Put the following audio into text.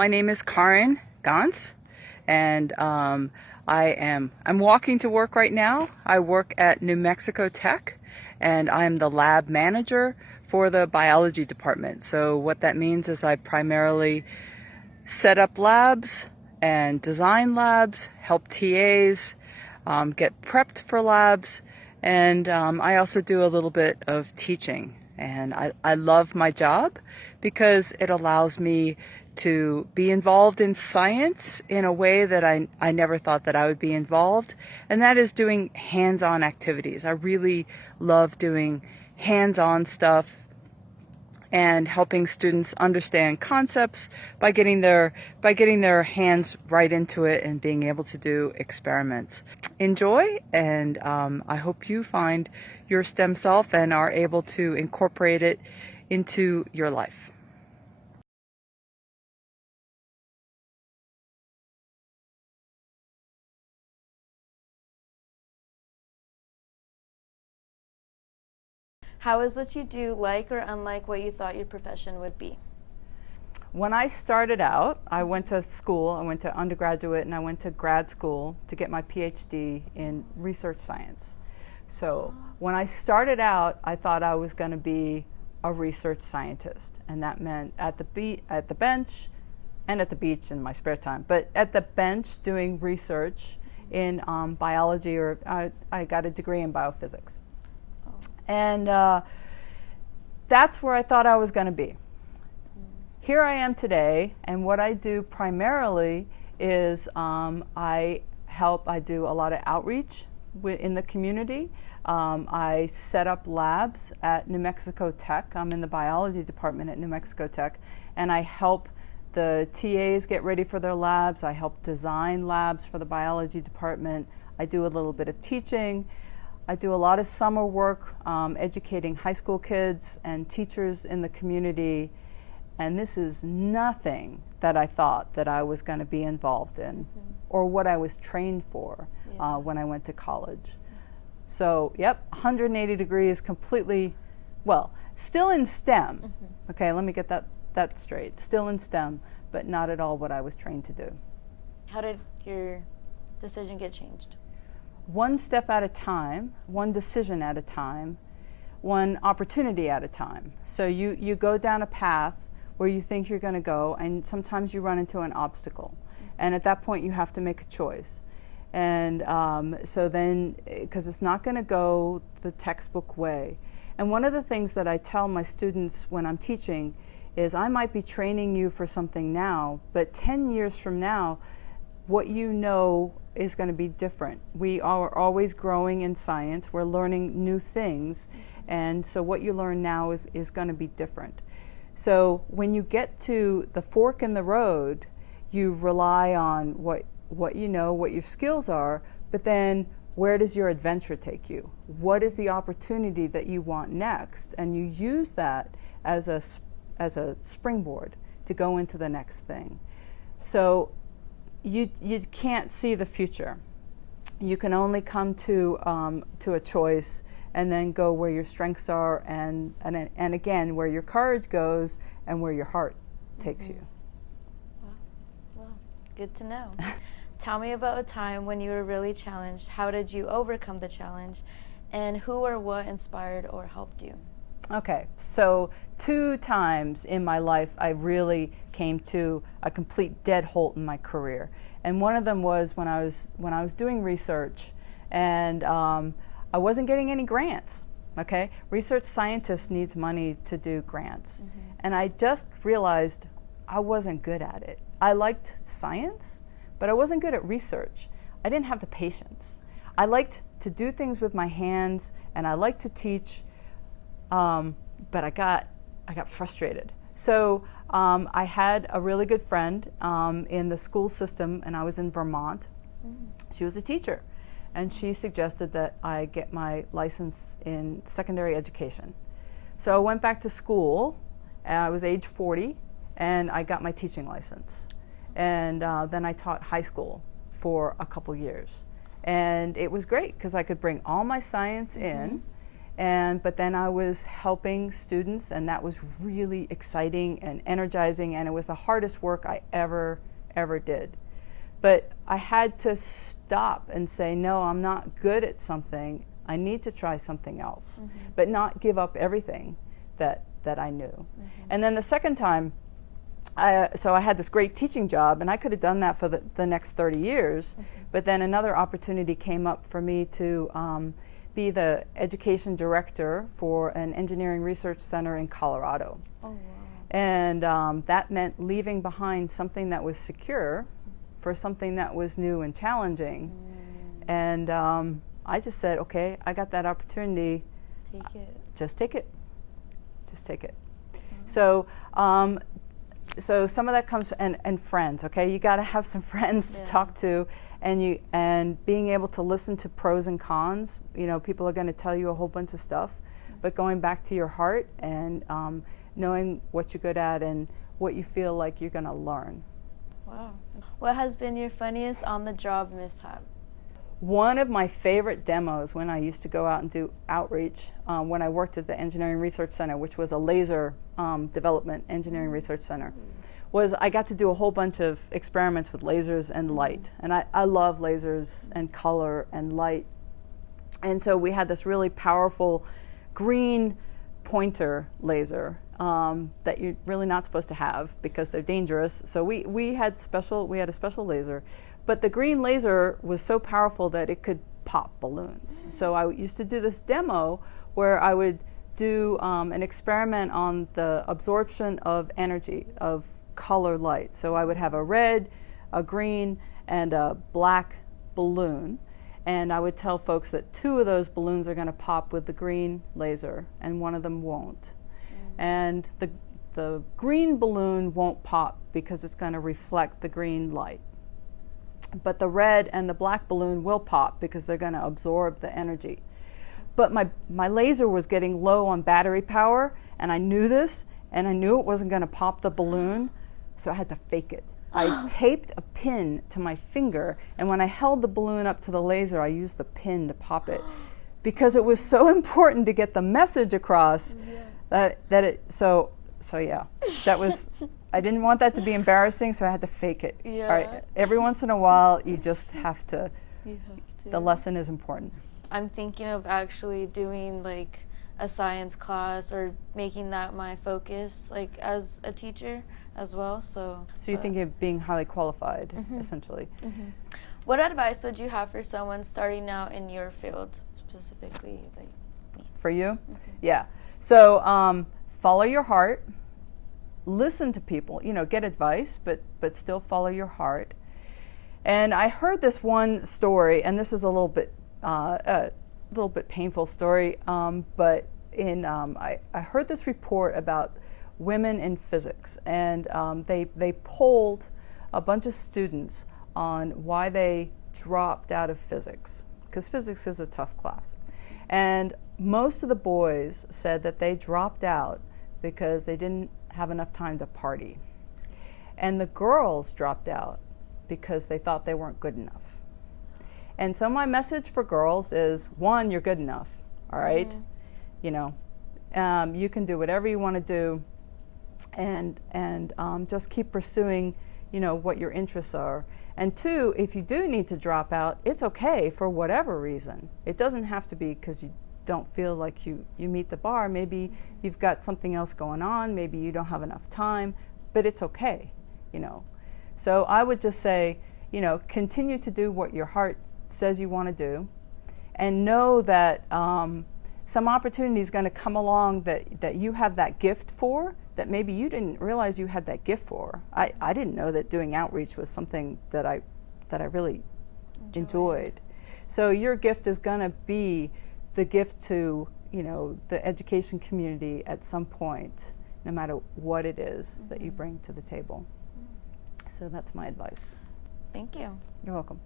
My name is Kaarin Goncz, and I'm walking to work right now. I work at New Mexico Tech, and I'm the lab manager for the biology department. So what that means is I primarily set up labs and design labs, help TAs, get prepped for labs, and I also do a little bit of teaching. And I love my job because it allows me to be involved in science in a way that I never thought that I would be involved, and that is doing hands-on activities. I really love doing hands-on stuff and helping students understand concepts by getting their hands right into it and being able to do experiments. Enjoy, and I hope you find your STEM self and are able to incorporate it into your life. How is what you do like or unlike what you thought your profession would be? When I started out, I went to school. I went to undergraduate and I went to grad school to get my PhD in research science. So when I started out, I thought I was going to be a research scientist, and that meant at the bench and at the beach in my spare time, but at the bench doing research in biology, or I got a degree in biophysics. And that's where I thought I was going to be. Here I am today, and what I do primarily is I do a lot of outreach in the community. I set up labs at New Mexico Tech. I'm in the biology department at New Mexico Tech, and I help the TAs get ready for their labs. I help design labs for the biology department. I do a little bit of teaching. I do a lot of summer work educating high school kids and teachers in the community, and this is nothing that I thought that I was going to be involved in or what I was trained for when I went to college. So, yep, 180 degrees completely, well, still in STEM. Okay, let me get that straight. Still in STEM, but not at all what I was trained to do. How did your decision get changed? One step at a time, one decision at a time, one opportunity at a time. So you go down a path where you think you're going to go, and sometimes you run into an obstacle. And at that point, you have to make a choice. And so then, because it's not going to go the textbook way. And one of the things that I tell my students when I'm teaching is I might be training you for something now, but 10 years from now, what you know is going to be different. We are always growing in science. We're learning new things. And so what you learn now is going to be different. So when you get to the fork in the road, you rely on what you know, what your skills are, but then where does your adventure take you? What is the opportunity that you want next? And you use that as a springboard to go into the next thing. So you can't see the future. You can only come to a choice and then go where your strengths are, and again where your courage goes and where your heart takes you. Well, good to know. Tell me about a time when you were really challenged. How did you overcome the challenge, and who or what inspired or helped you? Okay, so 2 times in my life I really came to a complete dead halt in my career, and one of them was when I was doing research, and I wasn't getting any grants. Okay, research scientists needs money to do grants, and I just realized I wasn't good at it. I liked science, but I wasn't good at research. I didn't have the patience. I liked to do things with my hands, and I liked to teach. But I got frustrated. So I had a really good friend in the school system, and I was in Vermont. She was a teacher, and she suggested that I get my license in secondary education. So I went back to school, and I was age 40, and I got my teaching license. And then I taught high school for a couple years. And it was great because I could bring all my science in, but then I was helping students, and that was really exciting and energizing, and it was the hardest work I ever did. But I had to stop and say, no, I'm not good at something. I need to try something else, but not give up everything that I knew. And then the second time, so I had this great teaching job, and I could have done that for the next 30 years, but then another opportunity came up for me to be the education director for an engineering research center in Colorado. Oh, wow. And that meant leaving behind something that was secure for something that was new and challenging. And I just said, okay, I got that opportunity. Take it. Just take it. Just take it. So so some of that comes, and friends, okay? You got to have some friends to talk to, and being able to listen to pros and cons. You know, people are going to tell you a whole bunch of stuff, but going back to your heart and knowing what you're good at and what you feel like you're going to learn. Wow. What has been your funniest on-the-job mishap? One of my favorite demos when I used to go out and do outreach, when I worked at the Engineering Research Center, which was a laser development engineering research center, was I got to do a whole bunch of experiments with lasers and light. And I love lasers and color and light. And so we had this really powerful green pointer laser that you're really not supposed to have because they're dangerous. So we had a special laser. But the green laser was so powerful that it could pop balloons. So I used to do this demo where I would do an experiment on the absorption of energy, of color light. So I would have a red, a green, and a black balloon. And I would tell folks that 2 of those balloons are going to pop with the green laser, and 1 of them won't. And the green balloon won't pop because it's going to reflect the green light. But the red and the black balloon will pop because they're going to absorb the energy. But my laser was getting low on battery power, and I knew this, and I knew it wasn't going to pop the balloon, so I had to fake it. I taped a pin to my finger, and when I held the balloon up to the laser, I used the pin to pop it because it was so important to get the message across that yeah, that was. I didn't want that to be embarrassing, so I had to fake it. Yeah. All right. Every once in a while, you just have to. The lesson is important. I'm thinking of actually doing like a science class or making that my focus, like as a teacher as well. So you're thinking of being highly qualified, essentially. What advice would you have for someone starting out in your field, specifically? Like for you? Yeah. So follow your heart. Listen to people, get advice, but still follow your heart. And I heard this one story, and this is a little bit painful story, but I heard this report about women in physics, and they polled a bunch of students on why they dropped out of physics, because physics is a tough class. And most of the boys said that they dropped out because they didn't have enough time to party. And the girls dropped out because they thought they weren't good enough. And so my message for girls is, 1, you're good enough, all right? You can do whatever you want to do, and just keep pursuing, what your interests are. And 2, if you do need to drop out, it's okay for whatever reason. It doesn't have to be because you don't feel like you meet the bar. Maybe you've got something else going on, maybe you don't have enough time, but it's okay, So I would just say, continue to do what your heart says you want to do, and know that some opportunity is going to come along that you have that gift for, that maybe you didn't realize you had that gift for. I didn't know that doing outreach was something that I really enjoyed. So your gift is going to be the gift to the education community at some point, no matter what it is that you bring to the table. So that's my advice. Thank you. You're welcome.